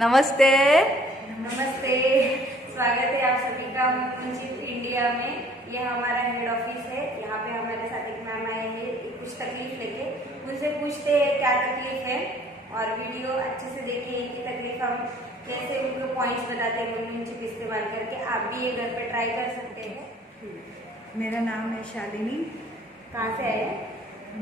नमस्ते। नमस्ते, स्वागत है आप सभी का मुंशिप इंडिया में। यह हमारा हेड ऑफिस है। यहाँ पे हमारे साथ एक मैम आए हैं कुछ तकलीफ लेके। उनसे पूछते हैं क्या तकलीफ है और वीडियो अच्छे से देखिए। इनकी तकलीफ हम कैसे उनको पॉइंट्स बताते हैं मुंशिप इस्तेमाल करके। आप भी ये घर पे ट्राई कर सकते हैं। मेरा नाम है शालिनी। कहाँ से आए?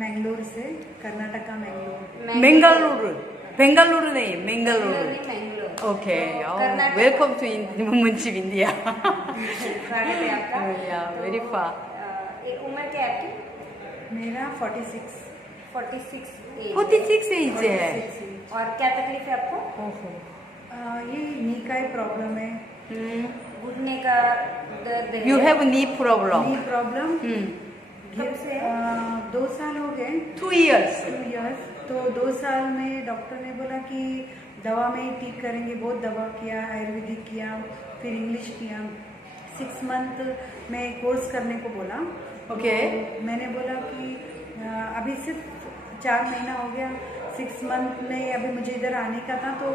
मैंगलोर से, कर्नाटका मैंगलोर। बेंगलुरु, बेंगलुरु नहीं, Bengaluru. Mangalore. Okay, Karnataka. Welcome to मुंशिप इंडिया। स्वागत है आपका। Very far. उम्र क्या है आपकी? मेरा 46। 46 46 एज है। और क्या तकलीफ है आपको? ओहो। ये नी का ही प्रॉब्लम है। घुटने का दर्द है। You have knee problem. Knee problem कब से है? 2 साल हो गए। 2 years। 2 इयर्स। तो 2 साल में डॉक्टर ने बोला कि दवा में ही ठीक करेंगे। बहुत दवा किया, आयुर्वेदिक किया, फिर इंग्लिश किया। 6 मंथ में कोर्स करने को बोला। ओके। तो मैंने बोला कि अभी सिर्फ 4 महीना हो गया। 6 मंथ में अभी मुझे इधर आने का था, तो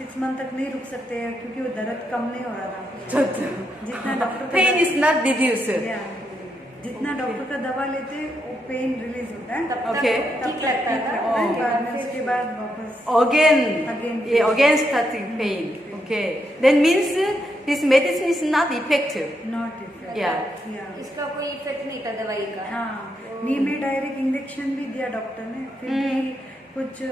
6 मंथ तक नहीं रुक सकते हैं क्योंकि वो दर्द कम नहीं हो रहा था। जितना doctor pain is not reduce. जितना डॉक्टर का दवा लेते वो पेन रिलीज होता है। ओके। ठीक लगता था। बाद में उसके बाद वापस Again, yeah, again starting pain. Okay, that means this medicine is not effective. Not effect. Yeah. इसका कोई इफेक्ट नहीं था दवाई का। हाँ, नी में डायरेक्ट इंजेक्शन भी दिया डॉक्टर ने, फिर भी कुछ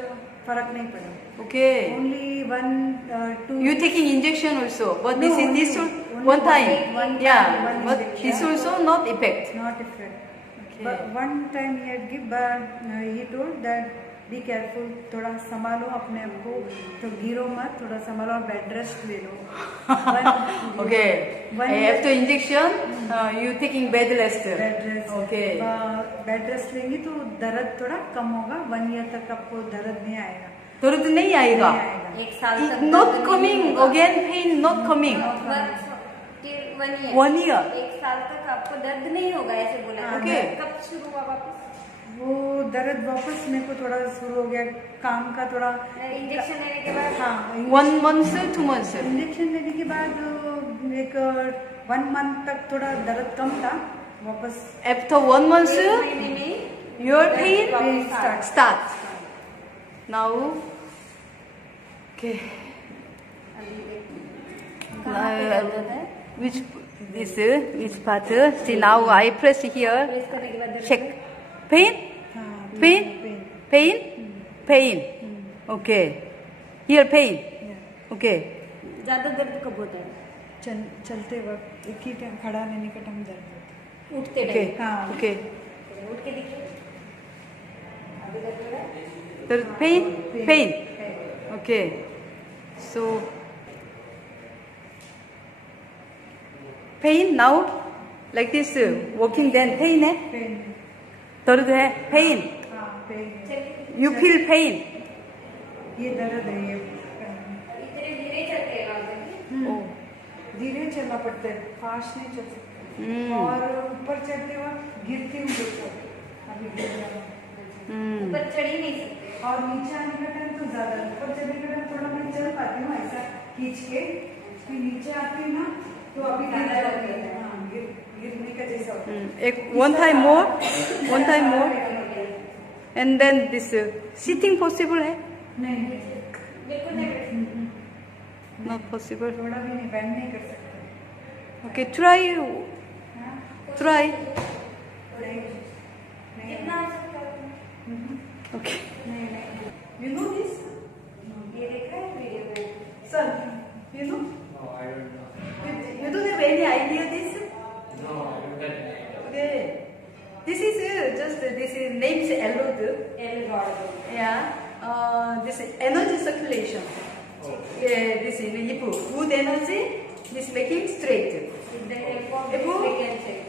फर्क नहीं पड़ा। Okay. Only 1-2 You taking injection also, but No, this only one one time. one Yeah, time, one but injection. this also not effect. not effect. Okay. But one time he had give, but he told that be careful, थोड़ा संभालो अपने आप को, तो गिरो मत, थोड़ा संभालो और बेड रेस्ट ले लो। Okay. One After injection, you taking bed rest. Bed rest. Okay. Bed rest लेंगी तो दर्द थोड़ा कम होगा। 1 ईयर तक आपको दर्द नहीं आएगा। दर्द नहीं आएगा. नहीं आएगा। एक साल तक Not दर्द नहीं coming होगा। again, pain not coming. Till 1 year। 1 year. एक साल तक आपको दर्द नहीं होगा ऐसे बोला। हाँ, Okay. कब शुरू हुआ वापस? वो दर्द वापस मेरे को थोड़ा शुरू हो गया, काम का थोड़ा। इंजेक्शन लेने के बाद? हाँ, 1 month, 2 months. इंजेक्शन लेने के बाद एक 1 मंथ तक थोड़ा दर्द कम था। वापस After 1 month, एक महीने में your pain वापस start. Now, okay. Which part? See now I press here. Press करने के बाद दर्द Check. है? Pain? हाँ, Pain? Pain. Pain? Pain. Okay. Here pain. Okay. ज्यादा दर्द कब होता है? चलते वक्त एक ही टाइम, खड़ा रहने का टाइम दर्द होता उठते Okay. टाइम? हाँ। Okay. उठ के देखिए। अभी दर्द हो रहा है? There pain? Pain. Okay. So pain now like this walking then pain है? है। पेन। दर्द है? Pain. हाँ, पेन है। चलिए। You feel pain? ये दर्द है ये। इतने धीरे चलते हैं आप? Oh. धीरे चलना पड़ता है, फास्ट नहीं चल सकते। और ऊपर चढ़ते वक्त गिरती हूँ देखो, अभी गिर रहा हूँ। ऊपर चढ़ ही नहीं सकते। और नीचे आने का टाइम तो ज्यादा, ऊपर चढ़ने का टाइम थोड़ा मैं चल पाती हूँ ऐसा खींच के, फिर नीचे आती हूँ ना तो अभी ज्यादा गिर लगता जाती है। है। हाँ, गिरने का जैसा होता है। एक one time more and then this sitting possible है? नहीं, बिल्कुल नहीं। Not possible. थोड़ा भी नहीं, बैंड नहीं कर सकते। Okay, try. हाँ, Try. नहीं, जितना हो सकता है। Okay. नहीं। You know this? ये देखा है वीडियो में? Son, you know? No, I don't know. You don't have any idea this? No, I don't know. Okay. This is just this is names allowed. L God. Yeah. This is energy circulation. Yeah, this is if good energy, this making straight. If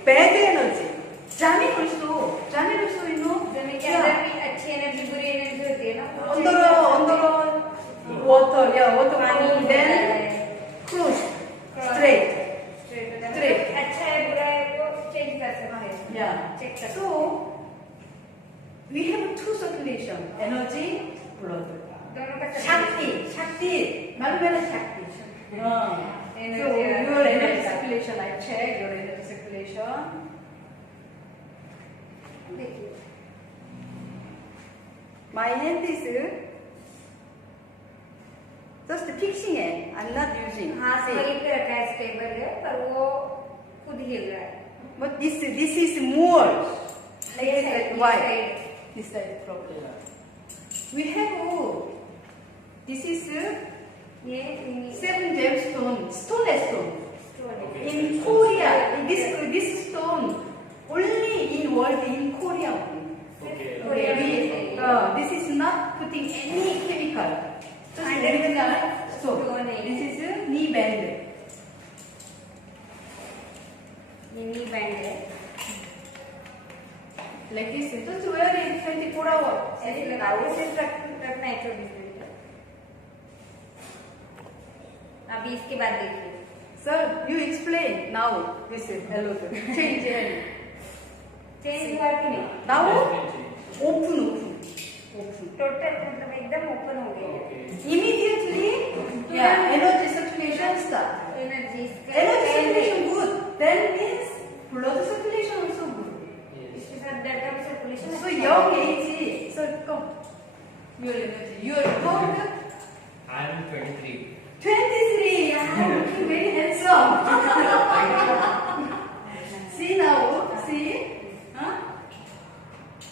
bad energy, jamming also you know. जमीन के अंदर भी अच्छी energy बुरी energy होती है ना? Under water, yeah, water पानी पानी, then close, straight. Straight. अच्छा है बुरा है वो चेंज कर सकते हैं। Yeah. चेक कर। So we have two circulation, energy, blood. दोनों का Shakti. Now when I check this. So your energy circulation, I check your energy circulation. देखिए My hand is just fixing it. I'm not using. हाथ See. वहीं पे रखा है, stable है, पर वो खुद हिल रहा है। But this is more. Left side, Why? this side. This side problem. We have this is ये 7 gemstone, stone. stone In Korea, this stone only in world in Korea. Okay. This is not putting any chemical. Just original stone. This is knee band. ये नी band है। Like this, just wear it 24 hours. ऐसे लगा के सिर्फ रखना है 24 घंटे। अभी इसके बाद देखिए। Sir, you explain now. This is hello. Change it. Change हुआ कि नहीं? Now Yes, open. टोटल मतलब एकदम ओपन हो गया है। okay. Immediately, yeah, energy circulation start. Energy Energy circulation good. Then means blood circulation also good. Yes. इसके साथ ब्लड का circulation So young age, so come. Your energy. You are how old? I am 23. 23. I'm looking very handsome. See now, see? Huh?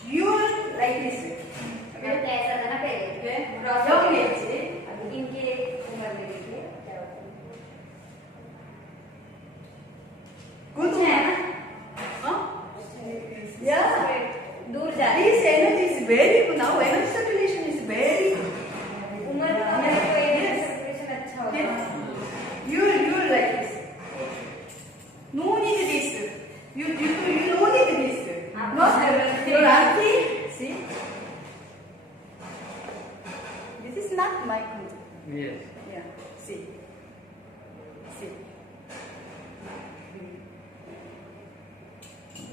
You are like this. पहले ऐसा था ना पहले Okay? Cross Young होके age. अभी इनके उम्र में देखिए क्या होता है। Good है ना? Huh? Yeah. दूर जा रही This energy is very good now. Energy circulation is very good. उम्र कम है तो ये सर्कुलेशन अच्छा होगा। Yes. You like this. No need this. You no need this. Not your auntie. See. This is not my control. Yes. Yeah. See.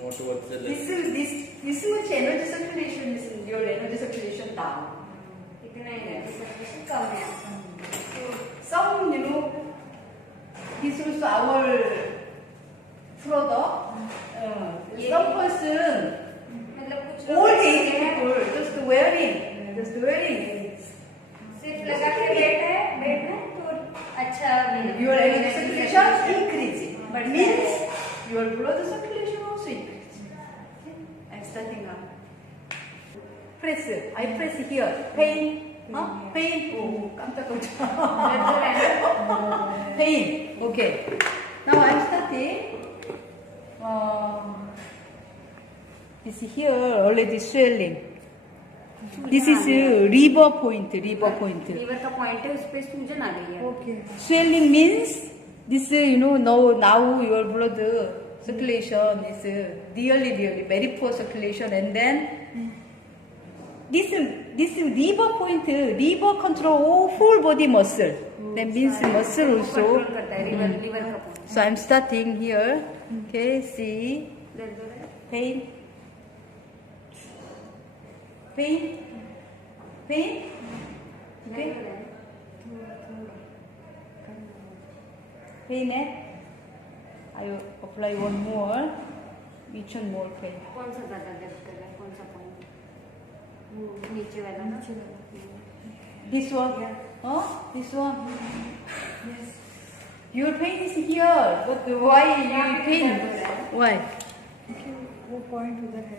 More towards the left. This much energy circulation is your energy circulation down. इतना energy circulation कम है। Some this is our product. Some person मतलब कुछ old age people just wearing. सिर्फ लगा के बैठ है तो अच्छा Your energy circulation increasing, but means your blood circulation also increasing. I'm starting now. Press. I press here. Pain. Huh? Pain. Oh, 깜짝깜짝. Pain. Okay. Now I'm starting. This here already swelling. This is river point. Liver का point है, उस पे सूजन आ गई है। Okay. Swelling means this, now your blood circulation is really very poor circulation, and then this liver point, liver control whole body muscle. That means muscle also. Control करता है liver का point. So I'm starting here. Okay, see दर्द हो रहा है? pain. नहीं हो रहा है। Pain, eh? I will apply one more. Which one more pain? कौन सा ज्यादा दर्द कर रहा है, कौन सा पॉइंट? वो नीचे वाला ना? This one? Yeah. Huh? This one? Yes. Your pain is here, but why you pain? Why? क्योंकि वो पॉइंट उधर है।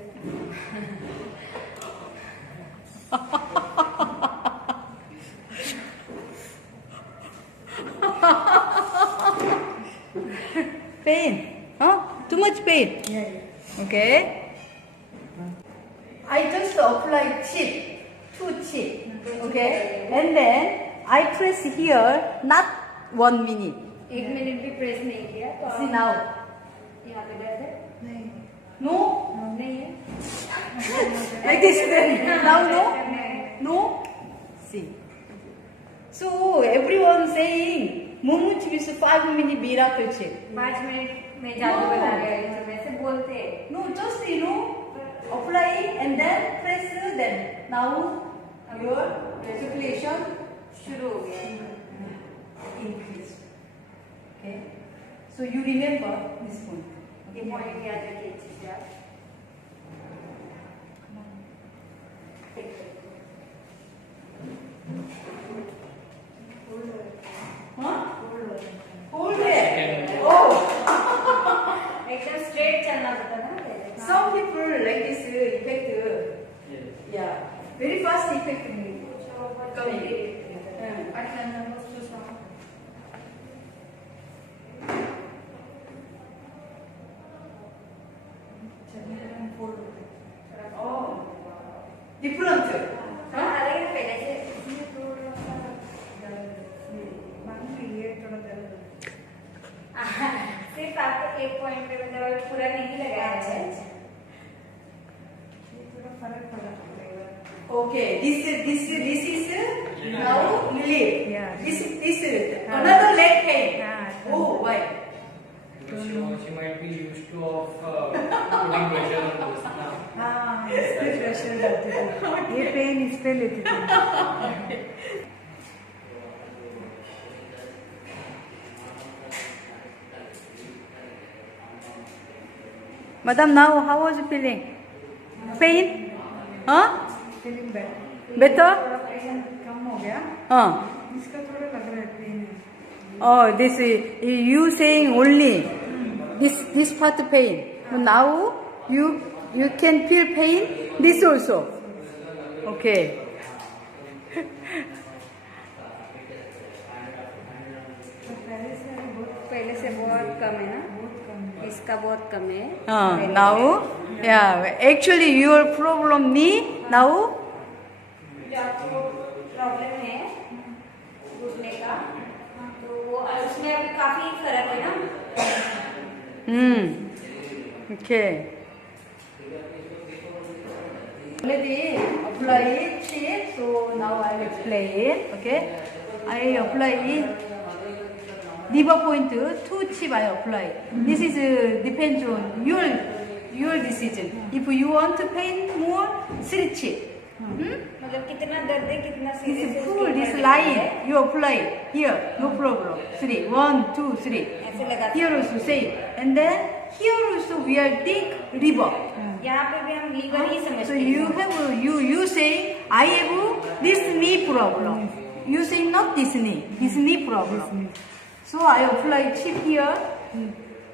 Pain? Huh? Too much pain? Yeah. Okay. I just apply two chip. Okay. And then I press here, not 1 minute. 1 minute भी press नहीं किया तो See now. यहाँ पे दर्द है? नहीं। No? नहीं है। Like this. Now no? No? See. So everyone saying Momo chip is 5 minute miracle chip. 5 minute में जादू बना रहे हैं, सब ऐसे बोलते हैं। No, just apply and then press then. Now your circulation शुरू हो गया। increased. Okay. So you remember this point. ये पॉइंट याद रखिए अच्छे से आप। Huh? Hold it. Oh. एकदम स्ट्रेट चलना पड़ता था ना पहले। Some people like this effect. Yes. Yeah. Very fast effect. Oh. Different. हाँ, अलग है पहले से। इसमें थोड़ा सा मालूम है ये थोड़ा दर्द सिर्फ आपको एक पॉइंट पे मतलब पूरा नहीं लगाया है। ये थोड़ा फर्क पड़ा पड़ेगा। Okay. This is now relief. Yeah. This another leg pain. Yeah. Oh, why? Because she might be used to of putting pressure on this now. हाँ इस पे प्रेशर डालती थी ये पेन इस पे लेती थी Madam, now how was you feeling? Pain? Huh? Feeling better Better? थोड़ा पेन कम हो गया इसका थोड़ा लग रहा है पेन है Oh, this you saying only this part pain. Now you can feel pain. This also. Okay. तो पहले से बहुत कम है ना, बहुत कम है इसका बहुत कम है। Now, yeah. Actually, your problem knee now. जो आपको प्रॉब्लम है घुटने का, तो वो उसमें अभी काफी फर्क है ना। Okay. Already apply chip, so now I will explain. Okay. I apply liver point 2 chip. I apply. This is depends on your decision. If you want to pain more, 3 chip. मतलब कितना दर्द है, कितना This सीरियस is है, full. उसके This ऊपर line है। you apply here, no problem. 3, 1, 2, 3. ऐसे लगा Here also same, and then here also we are think liver. यहाँ पे भी हम लीवर ही So समझते you हैं। have you say I have this knee problem. You say not this knee problem. So I apply chip here,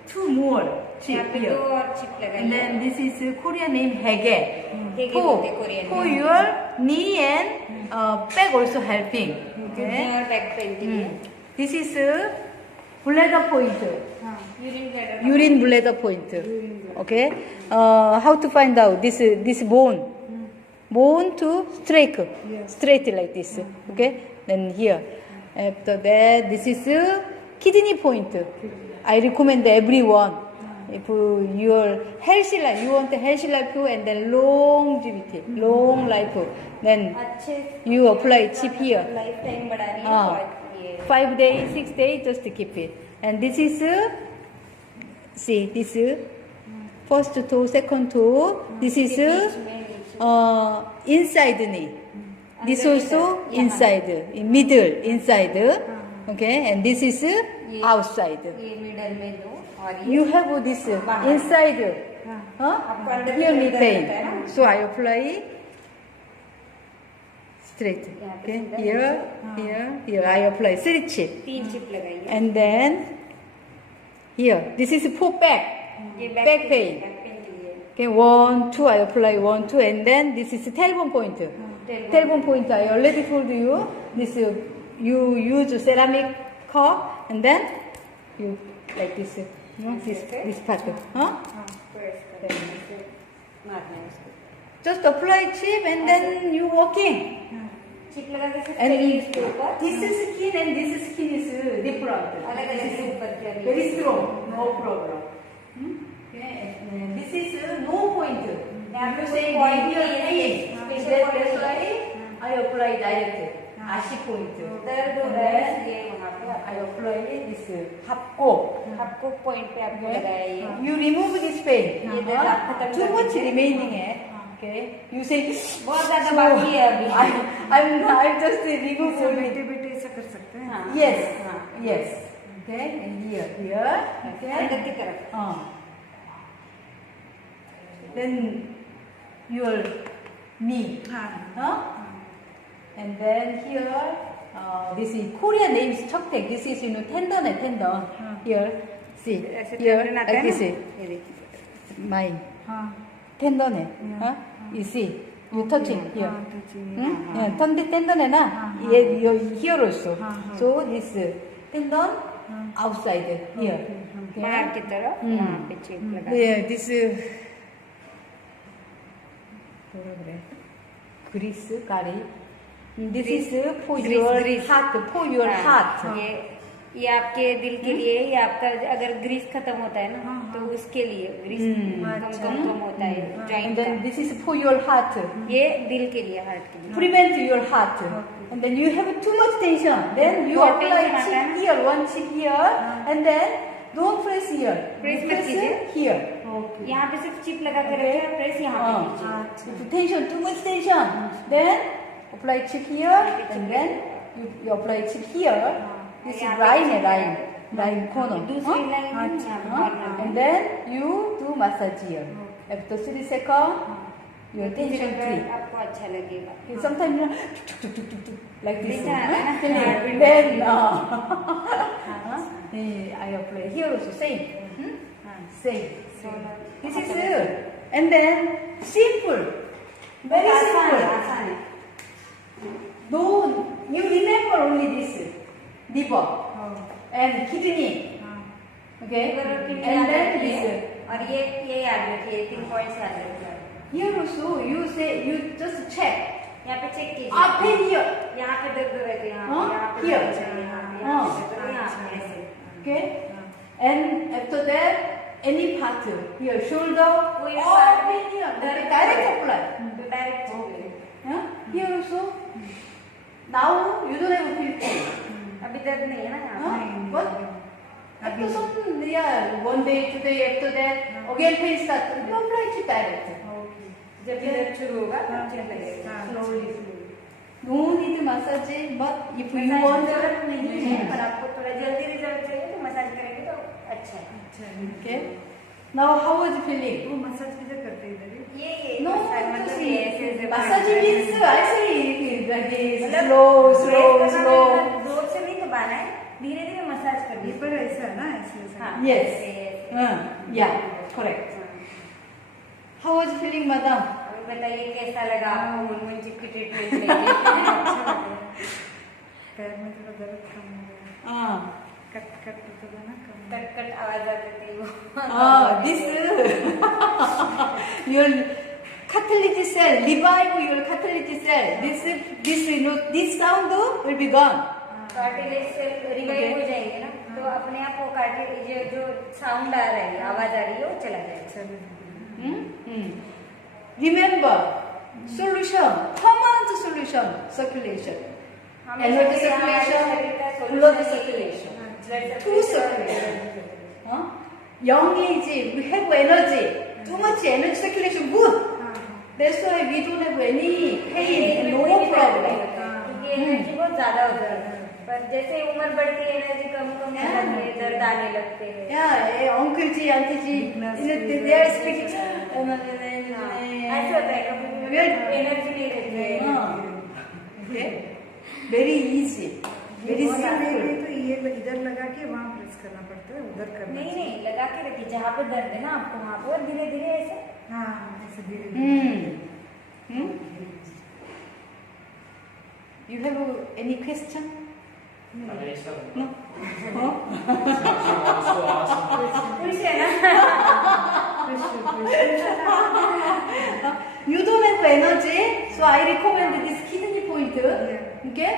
2 more यहाँ chip पे here, दो और चिप and लगाइए। then this is Korean name Hege. Hege For बोलते हैं Korean for में। your knee and back also helping. घुटने Okay. और बैक पेन के लिए। This is bladder point. Urine bladder. Urine bladder point. Okay. How to find out this bone? Bone to straight like this. Okay. Then here. After that, this is kidney point. I recommend everyone. If your healthy life, you want a healthy life and then longevity, long life, then अच्छे you apply chip here. Life time बढ़ानी है Ah, और ये 5 days, 6 days, just to keep it. And this is, see, this first toe, second toe. This is inside knee. This also inside, in middle, inside. Okay, and this is outside. ये middle में दो और ये You have this inside. Huh? आपको अंदर Here भी knee दर्द pain. होता है ना? So I apply straight. यहाँ पे Okay, सीधा here I apply 3 chip. 3 chip लगाइए। And then here, this is for back. ये Back बैक pain. के लिए। Okay, 1, 2, I apply 1, 2, and then this is tailbone point. Tailbone point, I already told you. This you use ceramic cup, and then you like this, this part. Huh? Press करेंगे, ऐसे मारना है उसको। Just apply chip, and then you walking. Chip लगा के सिर्फ And चलिए इसके ऊपर। this is skin and this skin is different. अलग-अलग This is से ऊपर करिए। very strong, no problem. Okay, and this is no point. यहाँ पे You कोई say point here नहीं है, pain. special That's point why I apply direct. Ashi point. दर्द हो रहा है इसलिए वहाँ पे I apply this hapko. आपको पॉइंट पे आपको लगाया ये। You remove this pain. ये दर्द आप खत्म Too कर much दीजिए। remaining है. Okay. You say बहुत ज्यादा बाकी है अभी। I'm just remove ऐसे only. बैठे बैठे ऐसा कर सकते हैं हाँ। Yes. Yes. Okay. And here. Okay. अंदर की तरफ. Then your knee. Huh? And then here, this is Korean name is choktaek. This is tendon and tendon. Here, see ऐसे here tendon आता like है this ना? is ये देखिए. my हाँ tendon. Yeah. Huh? You see, you touching here. हाँ, touching, Hmm? हाँ, Yeah, tendon na. Here also. So this tendon outside here. बाहर की तरफ हम्म. वहाँ पे चेप लगा. Yeah, this 뭐라 그래? grease, 가리. This is for your heart, for your heart. ये आपके दिल के लिए, ये आपका अगर ग्रीस खत्म होता है ना तो उसके लिए ग्रीस कम होता है And जॉइंट का. then this is for your heart. ये दिल के लिए, हार्ट के लिए. Prevent your heart. And then you have too much tension. Then you बहुत apply tension आता है cheek here, one cheek here, and then don't press here. Press You मत कीजिए. here. यहाँ पे सिर्फ चिप लगा के रखे, प्रेस यहाँ पे कीजिए. If tension, too much tension. Then apply cheek here, and then you apply cheek here. This is line corner. दूसरी line And then you do massage here. After 3 seconds, your tension free. आपको अच्छा लगेगा. Sometimes like this. Tension आता है ना? Feeling. Then I apply here also same. Same. This is and then simple. Very simple. आसान है. Don't you remember only this liver and kidney. Okay. And then this. और ये याद रखिए, 3 points याद रखिए. Here also you say you just check. यहाँ पे चेक कीजिए. Up in here. यहाँ पे दर्द हो रहे थे, यहाँ हाँ? यहाँ पे Here. दर्द चल रहे हैं, यहाँ पे यहाँ पे ऐसे. Okay. And after that, any part here, shoulder, कोई all part in here. दर्द Direct apply. तो डायरेक्ट चलिए. Yeah? Here also. Now you don't have to feel pain. अभी दर्द नहीं है ना यहाँ Huh? पे. But after some, yeah, 1 day, 2 day, after that, again pain start. You apply it direct. जब भी दर्द शुरू होगा तब चेक लगेगा. Slowly. No need massage, but if you massage want, की जरूरत नहीं है, पर आपको थोड़ा जल्दी रिजल्ट चाहिए तो मसाज करेंगे तो अच्छा है. okay. Now how was the feeling? वो मसाज किधर करते हैं इधर ही? ये No, मतलब ये ऐसे massage means actually like this, slow. जोर से नहीं दबाना है, धीरे धीरे मसाज करनी ये है. पर ऐसा है ना, ऐसे हाँ, Yes. ऐसे. Yeah, correct. How was the feeling, madam? अभी बताइए कैसा लगा आपको मुनमुन चिप की ट्रीटमेंट लेके. पैर में थोड़ा दर्द कम हो गया. कट कट होता था ना कम. कट आवाज आती थी वो. This your cartilage cell, revive your cartilage cell. This sound will be gone. Cartilage से रिवाइव हो जाएंगे ना, तो अपने आप वो कार्टिलेज जो साउंड आ रहा है, आवाज आ रही है, वो चला जाएगा. Remember, solution, permanent solution, circulation. Energy circulation, blood circulation. Two circulation. Young age, we have energy. Too much energy circulation, good. That's why we don't have any pain, no problem. क्योंकि energy बहुत ज्यादा हो जाती है, पर जैसे उम्र बढ़ती है एनर्जी कम कम हो जाती है, दर्द आने लगते हैं. Yeah, uncle ji, auntie ji, they are speaking. ऐसे होता है कभी एनर्जी नहीं रहती है. Okay, very easy, very और simple. तो ये इधर लगा के वहाँ प्रेस करना पड़ता है, उधर करना. नहीं लगा के रखिए, जहाँ पे दर्द है ना आपको वहाँ पे, और धीरे धीरे ऐसे. हाँ, ऐसे धीरे. You have any question? Alaysa. No. Also ask. खुश है ना. You don't have energy, so I recommend this kidney point. Okay?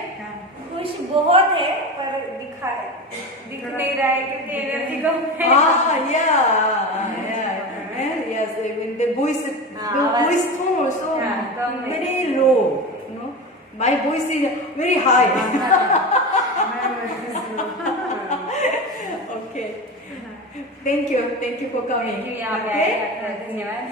खुश बहुत है, पर दिख नहीं रहा है क्योंकि एनर्जी कम है. Yes. When the voice tone also come very low. My voice is very high. Okay. Thank you for coming. यहाँ पे आए, धन्यवाद.